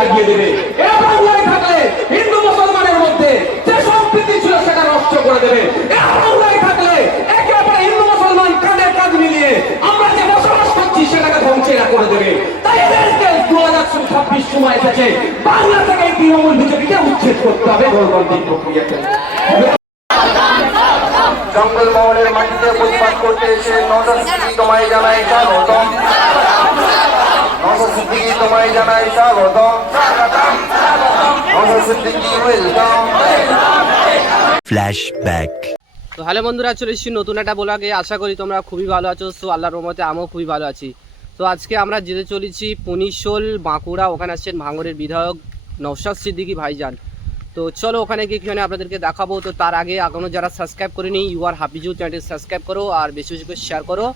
লাগিয়ে দেবে। এরা বাংলায় থাকলে হিন্দু মুসলমানের মধ্যে যে সম্প্রীতি ছিল সেটা নষ্ট করে দেবে। এরা বাংলায় থাকলে একে অপরে হিন্দু মুসলমান কাঁধে কাঁধ মিলিয়ে আমরা যে বসবাস করছি সেটাকে ধ্বংসেরা করে দেবে। তাই এদেরকে 2026 সময় এসেছে, বাংলা থেকে এই তৃণমূল বিজেপিকে উচ্ছেদ করতে হবে গণতান্ত্রিক প্রক্রিয়াতে। জঙ্গলমহলের মাটিতে প্রতিবাদ করতে এসে নওশাদ সিদ্দিকী তোমায় জানাই স্বাগতম। নওশাদ সিদ্দিকী তোমায় জানাই স্বাগতম। নওশাদ সিদ্দিকী ওয়েলকাম। ফ্ল্যাশব্যাক। তো হ্যালো বন্ধুরা, চলে এসেছি নতুন একটা ব্লগে। আশা করি তোমরা খুবই ভালো আছো। সো আল্লাহর রহমতে আমিও খুবই ভালো আছি। তো আজকে আমরা যেতে চলেছি পুনিশোল বাঁকুড়া। ওখানে আসছেন ভাঙড়ের বিধায়ক নওশাদ সিদ্দিকী ভাইজান। তো চলো ওখানে গিয়ে কিভাবে আপনাদেরকে দেখাবো। তো তার আগে এখনও যারা সাবস্ক্রাইব করেনি ইউ আর হাফিজু চ্যানেলটি সাবস্ক্রাইব করো আর বেশি বেশি করে শেয়ার করো।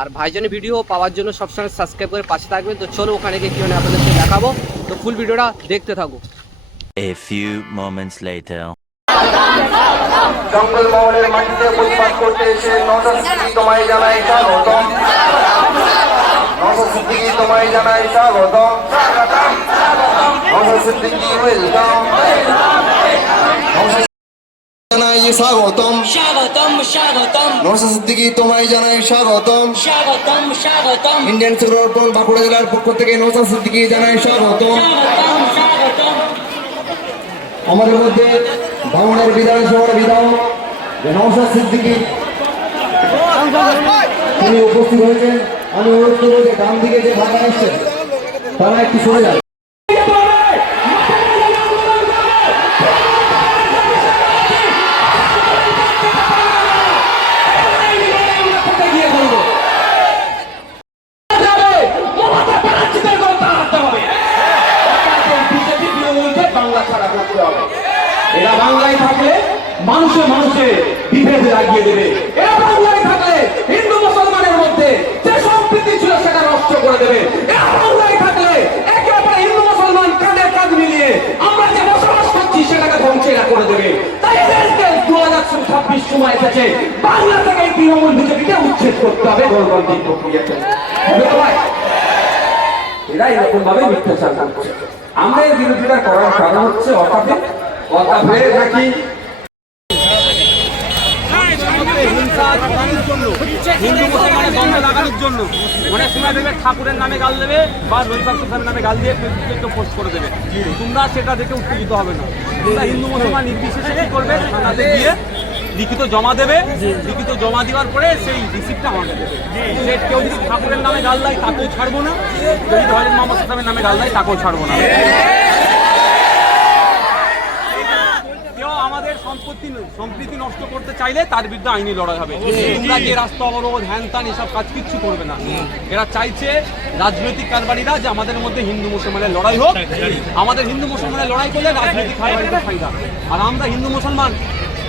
আর ভাইজানের ভিডিও পাওয়ার জন্য সবসময় সাবস্ক্রাইব করে পাশে থাকবেন। তো চলো ওখানে গিয়ে কিভাবে আপনাদেরকে দেখাবো। তো ফুল ভিডিওটা দেখতে থাকো। A few moments later. জঙ্গলমহলের মাটিতে প্রতিবাদ করতে এসে নওশাদ সিদ্দিকী তোমায় জানাই স্বাগতম। নওশাদ সিদ্দিকী তোমায় জানাই স্বাগতম। নওশাদ সিদ্দিকী ওয়েলকাম। জানাই স্বাগতম। স্বাগতম স্বাগতম নওশাদ সিদ্দিকী তোমায় জানাই স্বাগতম। স্বাগতম স্বাগতম ইন্ডিয়ান সেকুলার বাঁকুড়া জেলার পক্ষ থেকে নওশাদ সিদ্দিকী জানাই স্বাগতম। স্বাগতম স্বাগতম আমাদের মধ্যে ভাঙড়ের বিধানসভার বিধায়ক নওশাদ সিদ্দিকী তিনি উপস্থিত হয়েছেন। আমি অনুরোধ করবো যে ডান দিকে যে ভাড়া এসছেন তারা একটু সরে যান। এরা বাংলায় থাকলে মানুষে মানুষে বিভেদ লাগিয়ে দেবে। এরা বাংলায় থাকলে হিন্দু মুসলমানের মধ্যে যে সম্প্রীতি ছিল সেটা নষ্ট করে দেবে। এরা বাংলায় থাকলে একে অপরে হিন্দু মুসলমান কাঁধে কাঁধ মিলিয়ে আমরা যে বসবাস করছি সেটাকে ধ্বংসেরা করে দেবে। তাই এদেরকে 2026 সময় এসেছে, বাংলা থেকে এই তৃণমূল বিজেপিকে উচ্ছেদ করতে হবে গণতান্ত্রিক প্রক্রিয়াতে। এরা এরকম ভাবে মিথ্যাচার করছে। আমরা এই বিরোধিতা করার কারণ হচ্ছে অকাপে নাকি হিন্দু মুসলমানের দ্বন্দ্ব লাগানোর জন্য অনেক সময় দেবে ঠাকুরের নামে গাল দেবে বা রবিবাসের নামে গাল দিয়ে ফেসবুকে পোস্ট করে দেবে। তোমরা সেটা দেখে উত্তেজিত হবে না। তোমরা হিন্দু মুসলমান নির্বিশেষে কি করবে, থানাতে গিয়ে লিখিত জমা দেবে। লিখিত জমা দেওয়ার পরে সেই রিসিপ্টটা আমাকে দেবে। সে কেউ যদি ঠাকুরের নামে গাল দেয় তাকেও ছাড়বো না, যদি হজরত মোহাম্মদ সাল্লামের নামে গাল দেয় তাকেও ছাড়বো না। আমাদের সম্প্রীতি নষ্ট করতে চাইলে তার বিরুদ্ধে আইনি লড়াই হবে। তোমরা যে রাস্তা অবরোধ হ্যান ত্যান এসব কাজ কিচ্ছু করবে না। এরা চাইছে রাজনৈতিক কারবারিরা যে আমাদের মধ্যে হিন্দু মুসলমানের লড়াই হোক। আমাদের হিন্দু মুসলমানের লড়াই করলে রাজনৈতিক কারবারিদের ফায়দা। আর আমরা হিন্দু মুসলমান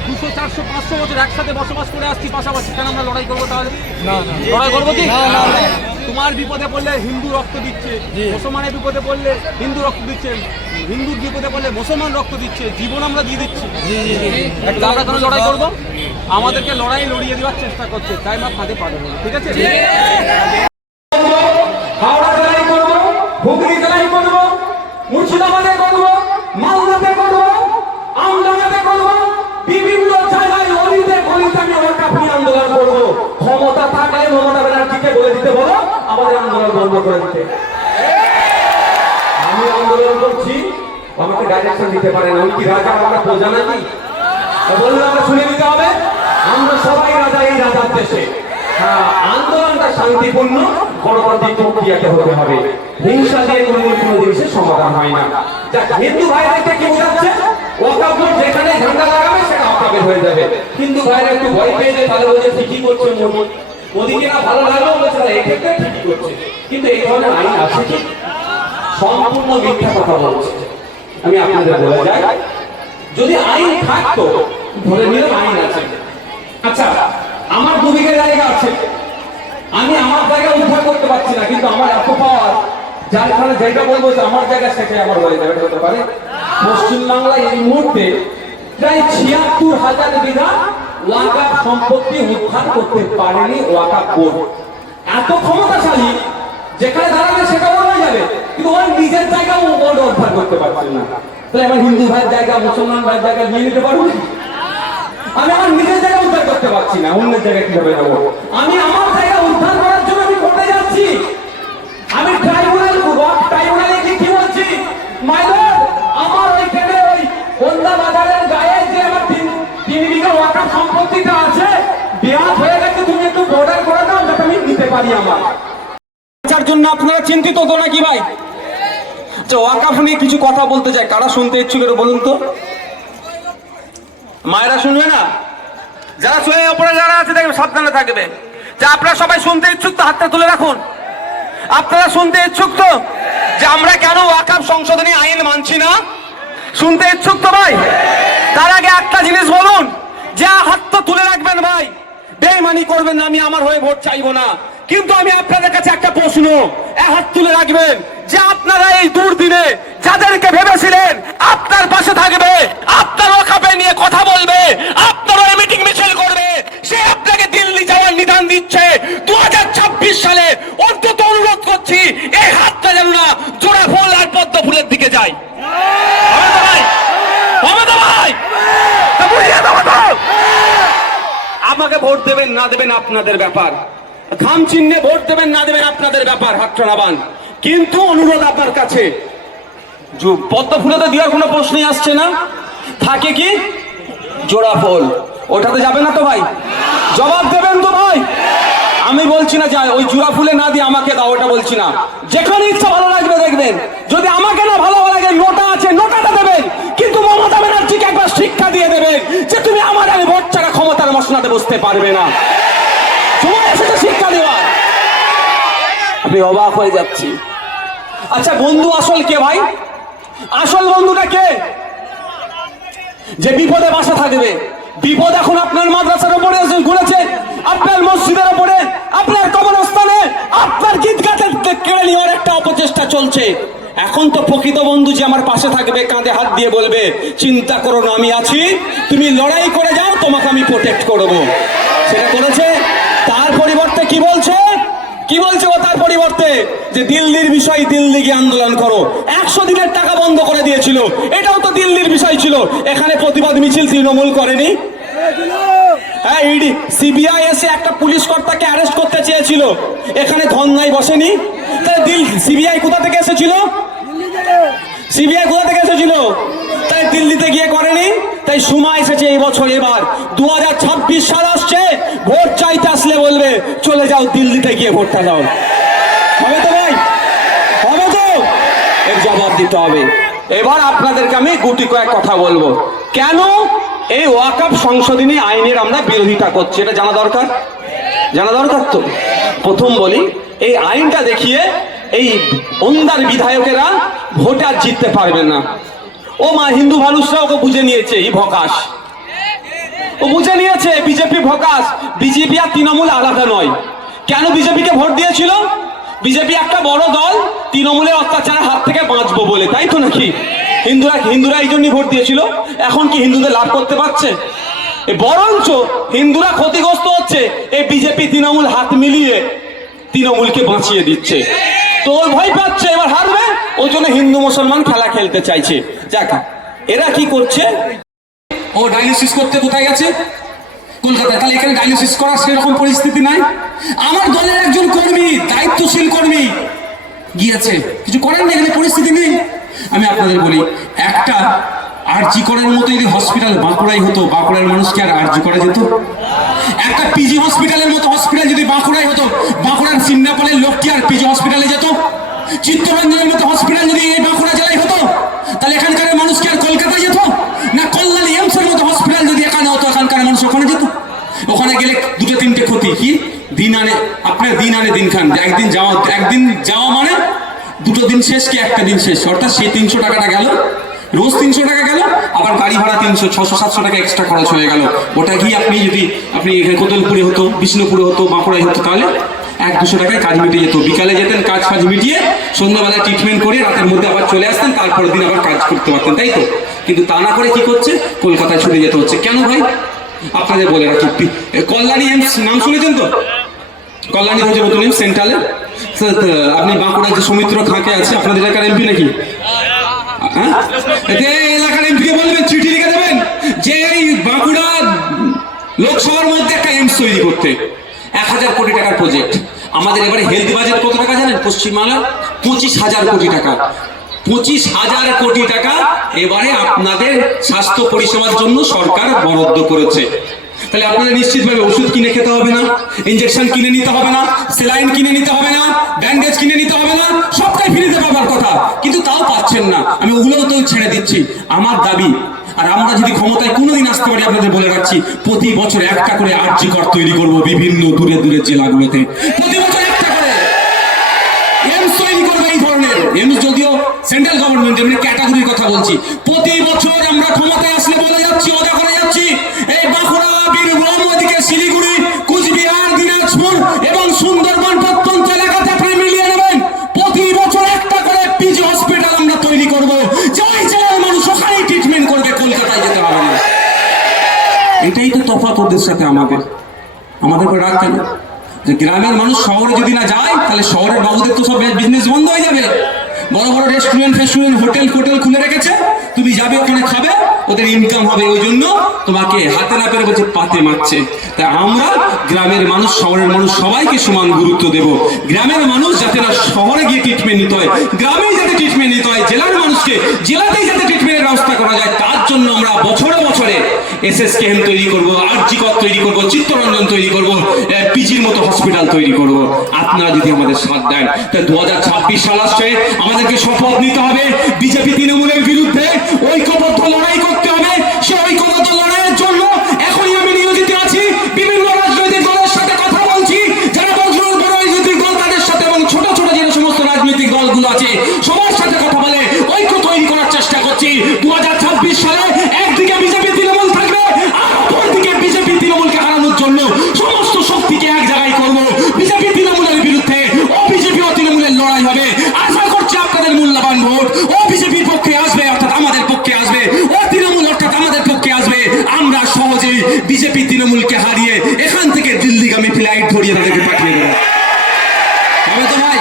200, 400, 500 বছর একসাথে বসবাস করে আসছি পাশাপাশি, কেন আমরা লড়াই করবো? তাহলে লড়াই করবো কি? তোমার বিপদে পড়লে হিন্দু রক্ত দিচ্ছে, মুসলমানের বিপদে পড়লে হিন্দু রক্ত দিচ্ছে, হিন্দুর বিপদে পড়লে মুসলমান রক্ত দিচ্ছে, জীবন আমরা দিয়ে দিচ্ছি। আমরা কেন লড়াই করবো? আমাদেরকে লড়াই লড়িয়ে দেওয়ার চেষ্টা করছে, তাই আমরা ফাঁদে পাবো না। ঠিক আছে? হাওড়া জেলায় করবো, হুগলি জেলায় করবো, মুর্শিদাবাদে করবো, মালদাতে করবো, আমডাঙ্গাতে করবো, বিভিন্ন জায়গায় অলিতে গলিতে আমি ওয়াকাফি আন্দোলন করবো। ক্ষমতা থাকলে মমতা ব্যানার্জিকে বলে দিতে বলো আমাদের আন্দোলন বন্ধ করে দিতে। আমি আন্দোলন করছি, আমাকে ডাইরেকশন দিতে পারে না। ওই কি রাজা আমরা প্রজা নাকি? বললে আমরা শুনে দিতে হবে। আমরা সবাই রাজা এই রাজার দেশে। আন্দোলনটা শান্তিপূর্ণ গণতান্ত্রিক প্রক্রিয়াতে হতে হবে। হিংসা দিয়ে কোনো জিনিসের সমাধান হয় না। হিন্দু ভাইদেরকে কি বোঝাচ্ছে? ওয়াকাফ বোর্ড যেখানে ঝান্ডা লাগাবে সেটা ওয়াকাফের হয়ে যাবে। হিন্দু ভাইরা একটু ভয় পেয়ে যায়, তাহলে বলছে ঠিকই করছে মোদি। মোদিকে না ভালো লাগলেও বলছে না এই ক্ষেত্রে ঠিকই করছে। কিন্তু এই ধরনের আইন আছে কি? সম্পূর্ণ মিথ্যা কথা বলছে। আমি আপনাদের বলে যাই, যদি আইন থাকতো, ধরে নিলাম আইন আছে, আচ্ছা আমার 2 বিঘা জায়গা আছে, আমি আমার জায়গা উদ্ধার করতে পারছি না, কিন্তু আমার এত পাওয়ার যার কারণে যেটা বলবো যে আমার জায়গা সেটাই আমার হয়ে যাবে, হতে পারে। পশ্চিমবাংলায় এই মুহূর্তে প্রায় ৭৬,০০০ বিঘা ওয়াকাফ সম্পত্তি উদ্ধার করতে পারেনি ওয়াকাফ বোর্ড। এত ক্ষমতাশালী, যেখানে দাঁড়াবে সেটা বলা যাবে। কিন্তু ওই নিজের জায়গা ও উদ্ধার করতে পারছেন না। তাহলে আমার হিন্দু ভাইয়ের জায়গা, মুসলমান ভাইয়ের জায়গা নিয়ে নিতে পারবো? আমি আমার নিজের জায়গা উদ্ধার করতে পারছি না, অন্যের জায়গা কিভাবে যাবো? আমি আমার জায়গা উদ্ধার করার জন্য আমি কোর্টে যাচ্ছি। আমি ট্রাইব্যুনালে গিয়ে কি বলছি, মাই লর্ড, আমার ওইখানে ওই বন্দা বাজারের গায়ে যে আমার 3 বিঘা ওয়াকাফ সম্পত্তিটা আছে, দেওয়া হয়ে গেছে, তুমি একটু বর্ডার করে দাও যাতে আমি নিতে পারি আমার। যার জন্য আপনারা চিন্তিত তো নাকি ভাই? আচ্ছা, ওয়াকাফ নিয়ে কিছু কথা বলতে চাই, কারা শুনতে ইচ্ছুক একটু বলুন তো। মায়েরা শুনবে না? যারা শুয়ে ওপরে যারা আছে দেখবে সাবধানে থাকবে। যে আপনারা সবাই শুনতে ইচ্ছুক তো হাতটা তুলে রাখুন। আপনারা শুনতে ইচ্ছুক তো যে আমরা কেন ওয়াকাফ সংশোধনী আইন মানছি না? শুনতে ইচ্ছুক তো ভাই? তার আগে একটা জিনিস বলুন, যে হাতটা তুলে রাখবেন ভাই, বেইমানি করবেন না, আমি আমার হয়ে ভোট চাইবো না। কিন্তু আমি আপনাদের কাছে একটা প্রশ্ন, হাত তুলে রাখবেন যে আপনারা এই দুর্দিনে যাদেরকে ভেবেছিলেন আপনার পাশে থাকবে, আপনার ওয়াকাফে নিয়ে কথা বলবে, আপনার মিটিং মিছিল করবে, সে আপনাকে দিল্লি যাওয়ার নিদান দিচ্ছে 2026 সালে, অন্তত অনুরোধ করছি এই হাতটা যেন না জোড়া ফুল আর পদ্ম ফুলের দিকে যায়। হবে তো ভাই? হবে তো ভাই? তা বুঝিয়ে দেবো তো। আমাকে ভোট দেবেন না দেবেন আপনাদের ব্যাপার, খাম চিহ্নে ভোট দেবেন না দেবেন আপনাদের ব্যাপার, হাতটা নামান। কিন্তু অনুরোধ আপনার কাছে, পদ্ম ফুলে তো দেওয়ার কোনো প্রশ্নই আসছে না, থাকে কি জোড়া ফুল, ওটাতে যাবে না তো ভাই? জবাব দেবেন তো ভাই? আমি বলছি না যায় ওই জোড়া ফুলে না দিয়ে আমাকে দাও, ওটা বলছি না। যেখানে ইচ্ছা ভালো লাগবে দেখবেন, যদি আমাকে না ভালো লাগে নোটা আছে নোটাটা দেবেন, কিন্তু মমতা ব্যানার্জিকে একবার শিক্ষা দিয়ে দেবেন যে তুমি আমার আগে ভোট ছাড়া ক্ষমতার মসনাতে বসতে পারবে না। সময় এসেছে শিক্ষা দেওয়া। আমি অবাক হয়ে যাচ্ছি। আচ্ছা, বন্ধু আসল কে ভাই? আসল বন্ধুটা কে? যে বিপদে বাসা থাকবে। বিপদ এখন আপনার মাদ্রাসার উপরে ঘুরেছে, আপনার মসজিদের উপরে, আপনার কবরস্থানে, আপনার গীতগাতে কেড়ে নেওয়ার একটা অপচেষ্টা চলছে। এখন তো প্রকৃত বন্ধু যে আমার পাশে থাকবে, কাঁধে হাত দিয়ে বলবে চিন্তা করো না আমি আছি, তুমি লড়াই করে যাও, তোমাকে আমি প্রোটেক্ট করবো, সেটা করেছে। তার পরিবর্তে কি বলছে? কি বলছে ও তার পরিবর্তে? যে দিল্লির বিষয় দিল্লি গিয়ে আন্দোলন করো। 100 দিনের টাকা বন্ধ করে দিয়েছিল, এটাও তো দিল্লির বিষয় ছিল। এখানে প্রতিবাদ মিছিল তৃণমূল করেনি? হ্যাঁ, ইডি সিবিআই এসে একটা পুলিশ কর্তাকে অ্যারেস্ট করতে চেয়েছিল, এখানে ধর্নায় বসেনি। তাহলে সিবিআই কোথা থেকে এসেছিল? সিবিআই কোথা থেকে এসেছিল? তাই দিল্লিতে গিয়ে করেনি। তাই সময় এসেছে এই বছর, এবার 2026 সাল আসছে, ভোট চাইতে আসলে বলবে চলে যাও দিল্লিতে গিয়ে ভোটটা দাও। হবে তো ভাই? হবে তো? এর জবাব দিতে হবে। এবার আপনাদেরকে আমি গুটি কয়েক কথা বলবো, কেন এই ওয়াকাফ সংশোধনী আইনের আমরা বিরোধিতা করছি, এটা জানা দরকার। জানা দরকার তো। প্রথম বলি, এই আইনটা দেখিয়ে এই ওন্দার বিধায়কেরা ভোটে আর জিততে পারবেন না। ও মা, হিন্দু মানুষরা ওকে বুঝে নিয়েছে, এই ভকাশ ও বুঝে নিয়েছে বিজেপি ভকাশ। বিজেপি আর তৃণমূল আলাদা নয়। কেন বিজেপিকে ভোট দিয়েছিল? বিজেপি একটা বড় দল, তৃণমূলের অত্যাচারের হাত থেকে বাঁচবো বলে, তাই তো নাকি? হিন্দুরা এই জন্যই ভোট দিয়েছিল। এখন কি হিন্দুদের লাভ করতে পারছে? বরঞ্চ হিন্দুরা ক্ষতিগ্রস্ত হচ্ছে। এই বিজেপি তৃণমূল হাত মিলিয়ে তৃণমূলকে বাঁচিয়ে দিচ্ছে। তো ভয় পাচ্ছে এবার হারবে, ওই জন্য হিন্দু মুসলমান খেলা খেলতে চাইছে। যাক, এরা কি করছে? ও ডায়ালিসিস করতে কোথায় গেছে? কলকাতায়। তাহলে এখানে ডায়ালিসিস করার সেরকম পরিস্থিতি নাই। আমার দলের একজন কর্মী, দায়িত্বশীল কর্মী গিয়েছে, কিছু করেন না, এখানে পরিস্থিতি নেই। আমি আপনাদের বলি, একটা আরজি করের মতো যদি হসপিটাল বাঁকুড়ায় হতো, বাঁকুড়ার মানুষকে আর আরজি করে যেত? একটা পিজি হসপিটালের মতো হসপিটাল যদি বাঁকুড়ায় হতো, বাঁকুড়ার সিন্নাপালের লোকটি আর পিজি হসপিটালে যেত? চিত্তরঞ্জনের মতো হসপিটাল যদি এই বাঁকুড়া জেলায় হতো, তাহলে এখানকার মানুষ কি আর কলকাতায় যেত? না কল্যাণী এমসের মতো হসপিটাল যদি এখানে হতো, এখানকার মানুষ ওখানে যেত? ওখানে গেলে দুটো তিনটে ক্ষতি কি, দিন আনে আপনার দিন আনে দিন খান। একদিন যাওয়া মানে দুটো দিন শেষ কি একটা দিন শেষ, অর্থাৎ সেই 300 টাকাটা গেল, রোজ 300 টাকা গেল, আবার গাড়ি ভাড়া 300, 600-700 টাকা এক্সট্রা খরচ হয়ে গেল। ওটা কি আপনি এখানে কোতলপুরে হতো, বিষ্ণুপুরে হতো, বাঁকুড়ায় হতো, তাহলে 100-200 টাকায় কাজ মিটে যেত। বিকালে যেতেন, কাজ মিটিয়ে সন্ধ্যাবেলায় ট্রিটমেন্ট করে রাতের মধ্যে আবার চলে আসতেন, তারপরের দিন আবার কাজ করতে পারতেন, তাই তো? কিন্তু তা না করে কি করছে, কলকাতায় ছুটে যেতে হচ্ছে। কেন ভাই? আপনাদের বলে রাখি, কল্যাণী এমস নাম শুনেছেন তো? কল্যাণী হচ্ছে নতুন এমস, আপনি বাঁকুড়ার যে সৌমিত্র খাঁকে আছে আপনাদের এলাকার এমপি নাকি? হ্যাঁ, এতে এলাকার এমপিকে বলবেন, চিঠি লিখে দেবেন যে এই বাঁকুড়া লোকসভার মধ্যে একটা এইমস তৈরি করতে। 1000 কোটি টাকার প্রজেক্ট। আমাদের এবারে হেলথ বাজেট কত টাকা জানেন? পশ্চিমবাংলার 25,000 কোটি টাকা। 25,000 কোটি টাকা এবারে আপনাদের স্বাস্থ্য পরিষেবার জন্য সরকার বরাদ্দ করেছে। তাহলে আপনাদের নিশ্চিতভাবে ওষুধ কিনে খেতে হবে না, ইনজেকশন কিনে নিতে হবে না, সেলাইন কিনে নিতে হবে না, ব্যান্ডেজ কিনে নিতে হবে না, সবটাই ফ্রিতে পাবার কথা, কিন্তু তাও পাচ্ছেন না। আমি ওগুলোও তো ছেড়ে দিচ্ছি। আমার দাবি, আর আমরা যদি ক্ষমতায় কোনোদিন আসতে পারি, আপনাদের বলে রাখছি, প্রতি বছর একটা করে আরজি কর তৈরি করব বিভিন্ন দূরে দূরে জেলাগুলোতে। প্রতি বছর একটা করে এমস তৈরি করবে এই ধরনের। এমস যদিও সেন্ট্রাল গভর্নমেন্ট, এমনি ক্যাটাগরির কথা বলছি। প্রতি বছর আমরা ক্ষমতায় আসলে বলে যাচ্ছি, ওদা করে যাচ্ছি, এই বাঁকুড়া, বীরভূম, ওদিকে শিলিগুড়ি, কুচবিহার, দিনাজপুর এবং সুন্দরবন প্রত্যন্ত এলাকাতে আপনি মিলিয়ে নেবেন, প্রতি বছর একটা করে পিজি হসপিটাল আমরা তৈরি করব। জয় জেলার মানুষ ওখানেই ট্রিটমেন্ট করবে, কলকাতায় যেতে হবে না। এটাই তো তফাৎ ওদের সাথে আমাদের করে রাখতে না, যে গ্রামের মানুষ শহরে যদি না যায়, তাহলে শহরের বাবুদের তো সব বিজনেস বন্ধ হয়ে যাবে। বড় বড় রেস্টুরেন্ট, হোটেল খুলে রেখেছে, তুমি যাবে ওখানে খাবে, ওদের ইনকাম হবে। ওই জন্য তোমাকে হাতে না পেরে বলছে পাতে মারছে। তাই আমরা গ্রামের মানুষ, শহরের মানুষ সবাইকে সমান গুরুত্ব দেব। গ্রামের মানুষ যাতে না শহরে গিয়ে ট্রিটমেন্ট নিতে হয়, গ্রামেই যাতে ট্রিটমেন্ট নিতে হয়, জেলার মানুষকে জেলাতেই যাতে ট্রিটমেন্টের ব্যবস্থা করা যায়, তার জন্য আমরা বছরে বছরে SSKM তৈরি করব, আরজি কর তৈরি করব, চিত্তরঞ্জন তৈরি করব, পিজির মতো হসপিটাল তৈরি করব। আপনারা যদি আমাদের সাথ দেন, তাই 2026 সাল আসছে, আমাদেরকে শপথ নিতে হবে বিজেপি তৃণমূলের বিরুদ্ধে ঐক্যবদ্ধ লড়াই করতে হবে। সে ঐক্যবদ্ধ লড়াইয়ের জন্য এখনই আমি নিয়োজিত আছি। বিভিন্ন রাজনৈতিক দলের সাথে কথা বলছি, যারা বড় রাজনৈতিক দল তাদের সাথে, এবং ছোট ছোট যে সমস্ত রাজনৈতিক দলগুলো আছে সবার সাথে কথা বলে ঐক্য তৈরি করার চেষ্টা করছি। 2026 সালে একদিকে বিজেপি তৃণমূল থাকবে, আর অপরদিকে বিজেপি তৃণমূলকে হারানোর জন্য সমস্ত শক্তিকে এক জায়গায় করব। বিজেপি তৃণমূলের বিরুদ্ধে ও বিজেপি ও তৃণমূলের লড়াই হবে। আশা করছি আপনাদের মূল্যবান ভোট ও বিজেপির পক্ষে আসবে, অর্থাৎ আমাদের পক্ষে আসবে, ও তৃণমূল অর্থাৎ আমাদের পক্ষে আসবে। আমরা সহজেই বিজেপি তৃণমূলকে হারিয়ে এখান থেকে দিল্লিগামী ফ্লাইট ধরিয়ে তাদেরকে পাঠিয়ে দেবো। হবে তো ভাই?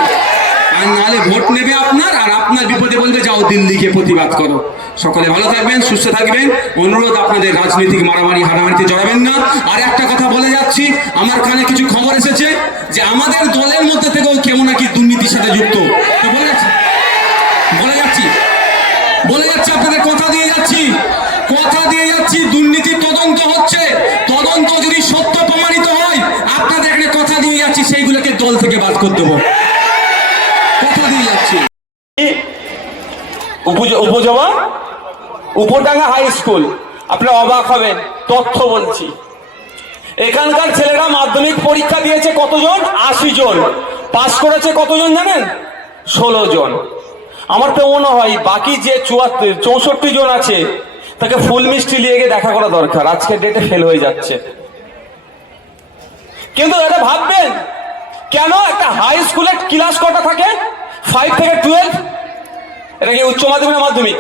আর নাহলে ভোট নেবে আপনার, আর আপনার বিপদে বলবে যাও দিল্লিকে প্রতিবাদ করো। সকলে ভালো থাকবেন, সুস্থ থাকবেন। অনুরোধ, আপনাদের রাজনৈতিক মারামারি হানাহানিতে জড়াবেন না। আর একটা কথা বলে যাচ্ছি, আমার কানে কিছু খবর এসেছে যে আমাদের দলের মধ্যে থেকেও কেমন নাকি দুর্নীতির সাথে যুক্ত। তো বলে যাচ্ছি আপনাদের কথা দিয়ে যাচ্ছি, দুর্নীতির তদন্ত হচ্ছে। তদন্ত যদি সত্য প্রমাণিত হয়, আপনাদের এখানে কথা দিয়ে যাচ্ছি, সেইগুলোকে দল থেকে বাদ করে দেবো। কথা দিয়ে যাচ্ছি। উপজেলা উপডাঙ্গা হাই স্কুল, আপনারা অবাক হবেন, তথ্য বলছি। এখানকার ছেলেরা মাধ্যমিক পরীক্ষা দিয়েছে কতজন? 80 জন। পাস করেছে কতজন জানেন? 16 জন। আমার তো মনে হয় বাকি যে 64 জন আছে, তাকে ফুল মিষ্টি নিয়ে গিয়ে দেখা করা দরকার। আজকের ডেটে ফেল হয়ে যাচ্ছে। কিন্তু এটা ভাববেন, কেন একটা হাই স্কুলের ক্লাস কটা থাকে? 5 থেকে 12। এটা কি উচ্চ মাধ্যমিক না মাধ্যমিক?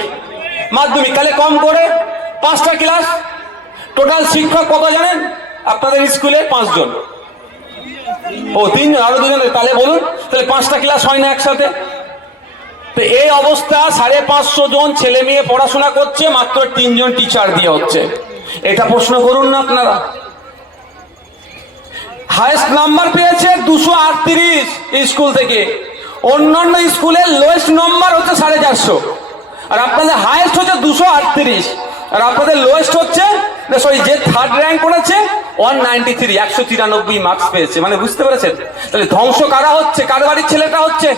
মাধ্যমিক। তাহলে কম করে 5টা ক্লাস। টোটাল শিক্ষক কত জানেন আপনাদের স্কুলে? 5 জন। ও 3 জন, আরো 2 জন। তাহলে বলুন, তাহলে 5টা ক্লাস হয় না একসাথে? তো এই অবস্থা, 550 জন ছেলে মেয়ে পড়াশোনা করছে, মাত্র 3 জন টিচার দিয়ে হচ্ছে। এটা প্রশ্ন করুন না আপনারা। হাইয়েস্ট নাম্বার পেয়েছে 238 স্কুল থেকে। অন্যান্য স্কুলের লোয়েস্ট নাম্বার হচ্ছে 450, আর আপনাদের হাইয়েস্ট হচ্ছে 238, আর আপনাদের লোয়েস্ট হচ্ছে, সরি, যে থার্ড র্যাঙ্ক করেছে 193, 193 মার্কস পেয়েছে। মানে বুঝতে পেরেছেন? তাহলে ধ্বংস কারা হচ্ছে? কার বাড়ির ছেলেটা হচ্ছে?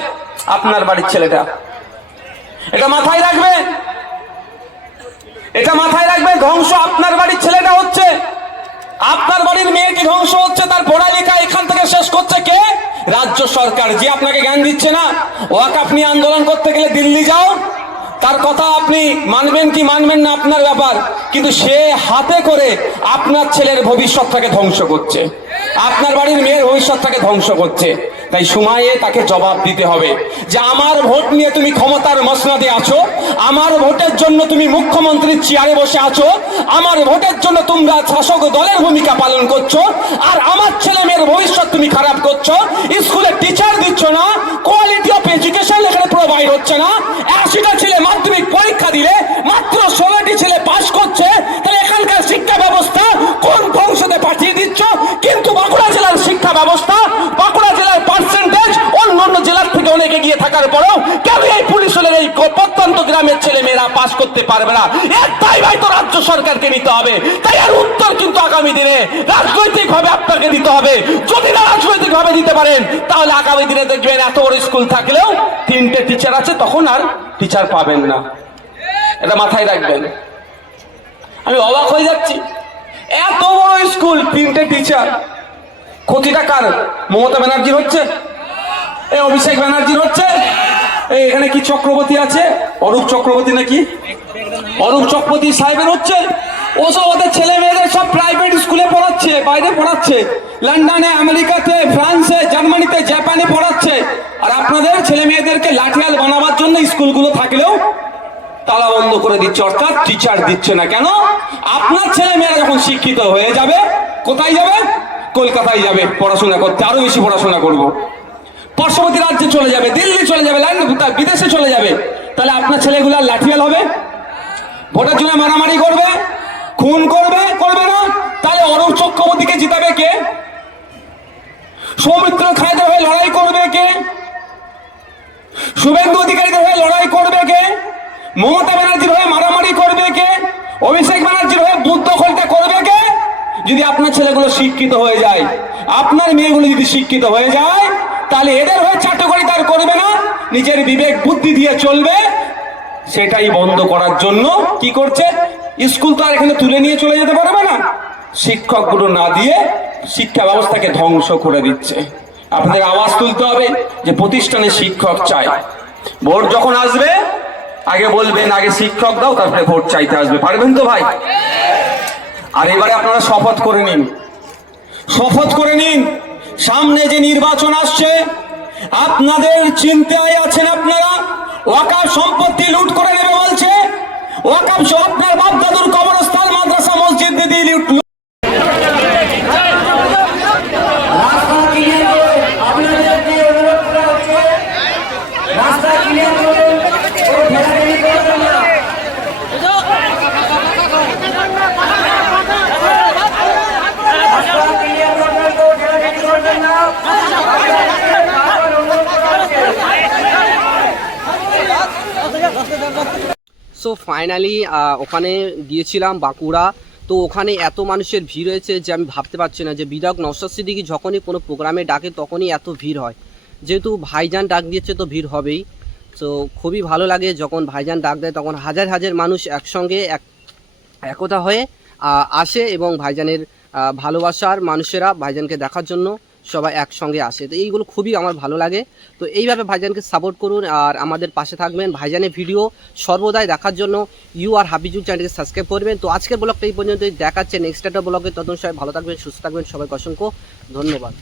আপনার বাড়ির ছেলেটা। এটা মাথায় রাখবেন, ধ্বংস আপনার বাড়ির ছেলেটা হচ্ছে। আপনার বাড়ির মেয়েটি ধ্বংস হচ্ছে, তার পড়ালেখা এখান থেকে শেষ করছে কে? রাজ্য সরকার, যে আপনাকে জ্ঞান দিচ্ছে না। ওয়াকফ নিয়ে আন্দোলন করতে গেলে দিল্লি যাও, তার কথা আপনি মানবেন কি মানবেন না আপনার ব্যাপার, কিন্তু সে হাতে করে আপনার ছেলের ভবিষ্যৎটাকে ধ্বংস করছে, আপনার বাড়ির মেয়ের ভবিষ্যৎটাকে ধ্বংস করছে। তাই সময়ে তাকে জবাব দিতে হবে যে আমার ভোট নিয়ে তুমি ক্ষমতার মসনদে আছো, আমার ভোটের জন্য তুমি মুখ্যমন্ত্রীর চেয়ারে বসে আছো, আমার ভোটের জন্য তোমরা শাসক দলের ভূমিকা পালন করছো, আর আমার ছেলে মেয়ের ভবিষ্যৎ তুমি খারাপ করছো। স্কুলে টিচার দিচ্ছ না, হচ্ছে না, 80টা ছেলে মাধ্যমিক পরীক্ষা দিলে মাত্র 16টি ছেলে পাশ করছে, তাহলে এখানকার শিক্ষা ব্যবস্থা কোন ধ্বংসতে পাঠিয়ে দিচ্ছ? কিন্তু বাঁকুড়া জেলার শিক্ষা ব্যবস্থা, বাঁকুড়া জেলার পার্সেন্টেজ অন্য জেলার থেকে অনেক এগিয়ে থাকার পরেও কেন এই পুলিশের এই প্রত্যন্ত গ্রামের ছেলে মেয়েরা পাশ করতে পারবে না? এর দায় তো রাজ্য সরকারকে নিতে হবে। তাই এর উত্তর কিন্তু আগামী দিনে রাজনৈতিক ভাবে আপনাকে দিতে হবে। যদি না রাজনৈতিক ভাবে দিতে পারেন, তাহলে আগামী দিনে দেখবেন এত বড় স্কুল থাকলেও 3টে টিচার আছে, তখন আর টিচার পাবেন না। এটা মাথায় রাখবেন। আমি অবাক হয়ে যাচ্ছি, এত বড় স্কুল 3টে টিচার। ক্ষতিটা কার? মমতা ব্যানার্জির হচ্ছে, এই অভিষেক ব্যানার্জির হচ্ছে, এই এখানে কি চক্রবর্তী আছে, অরূপ চক্রবর্তী নাকি, অরূপ চক্রবর্তী সাহেবের হচ্ছে। ওসব ওদের ছেলে মেয়েদের সব প্রাইভেট স্কুলে পড়াচ্ছে, বাইরে পড়াচ্ছে, লন্ডনে, আমেরিকাতে, ফ্রান্সে, জার্মানিতে, জাপানে পড়াচ্ছে। আর আপনাদের ছেলে মেয়েদেরকে লাঠিয়াল বানাবার জন্য স্কুলগুলো থাকলেও তালা বন্ধ করে দিচ্ছে, অর্থাৎ টিচার দিচ্ছে না। কেন? আপনার ছেলে মেয়েরা যখন শিক্ষিত হয়ে যাবে, কোথায় যাবে? কলকাতায় যাবে পড়াশোনা করতে, আরো বেশি পড়াশোনা করবো, পার্শ্ববর্তী রাজ্যে চলে যাবে, দিল্লি চলে যাবে, বিদেশে চলে যাবে। তাহলে আপনার ছেলেগুলো লাঠিয়াল হবে, ভোটের জন্য মারামারি করবে, খুন করবে, করবে না? তাহলে অরূপ চক্রবর্তীকে জিতাবে কে? সৌমিত্র খায়দের হয়ে লড়াই করবে কে? শুভেন্দু অধিকারীদের হয়ে লড়াই করবে কে? মমতা ব্যানার্জির হয়ে মারামারি করবে কে? অভিষেক ব্যানার্জির হয়ে বুথ দখলটা করবে কে? যদি আপনার ছেলেগুলো শিক্ষিত হয়ে যায়, আপনার মেয়েগুলো যদি শিক্ষিত হয়ে যায়, তাহলে এদের হয়ে চাটুকারি তার করবে না, নিজের বিবেক বুদ্ধি দিয়ে চলবে। সেটাই বন্ধ করার জন্য কি করছে? স্কুল তো আর এখানে তুলে নিয়ে চলে যেতে পারবে না, শিক্ষকগুলো না দিয়ে শিক্ষা ব্যবস্থাকে ধ্বংস করে দিচ্ছে। আপনাদের আওয়াজ তুলতে হবে যে প্রতিষ্ঠানে শিক্ষক চাই। ভোট যখন আসবে আগে বলবেন আগে শিক্ষক দাও, তারপরে ভোট চাইতে আসবে। পারবেন তো ভাই? আর এবারে আপনারা শপথ করে নিন, শপথ করে নিন। সামনে যে নির্বাচন আসছে, আপনাদের চিন্তায় আছেন আপনারা ওয়াকাফ সম্পত্তি লুট করে নেবে বলছে। ওয়াকাফ আপনার বাপ দাদুর কবরস্থান, মাদ্রাসা, মসজিদ দিয়ে লুট। সো ফাইনালি ওখানে গিয়েছিলাম বাঁকুড়া। তো ওখানে এত মানুষের ভিড় হয়েছে যে আমি ভাবতে পারছি না যে বিধায়ক নওশাদ সিদ্দিকী যখনই কোনো প্রোগ্রামে ডাকে তখনই এত ভিড় হয়। যেহেতু ভাইজান ডাক দিয়েছে তো ভিড় হবেই। তো খুবই ভালো লাগে যখন ভাইজান ডাক দেয়, তখন হাজার হাজার মানুষ একসঙ্গে একতা হয়ে আসে এবং ভাইজানের ভালোবাসার মানুষেরা ভাইজানকে দেখার জন্য সবাই একসঙ্গে আসে। তো এইগুলো খুবই আমার ভালো লাগে। তো এইভাবে ভাইজানকে সাপোর্ট করুন আর আমাদের পাশে থাকবেন। ভাইজানের ভিডিও সর্বদাই দেখার জন্য আর হাবিজুল চ্যানেলকে সাবস্ক্রাইব করবেন। তো আজকের ব্লগটা এই পর্যন্তই, দেখাচ্ছে নেক্সট একটা ব্লগে। ততক্ষণ সবাই ভালো থাকবেন, সুস্থ থাকবেন। সবাইকে অসংখ্য ধন্যবাদ।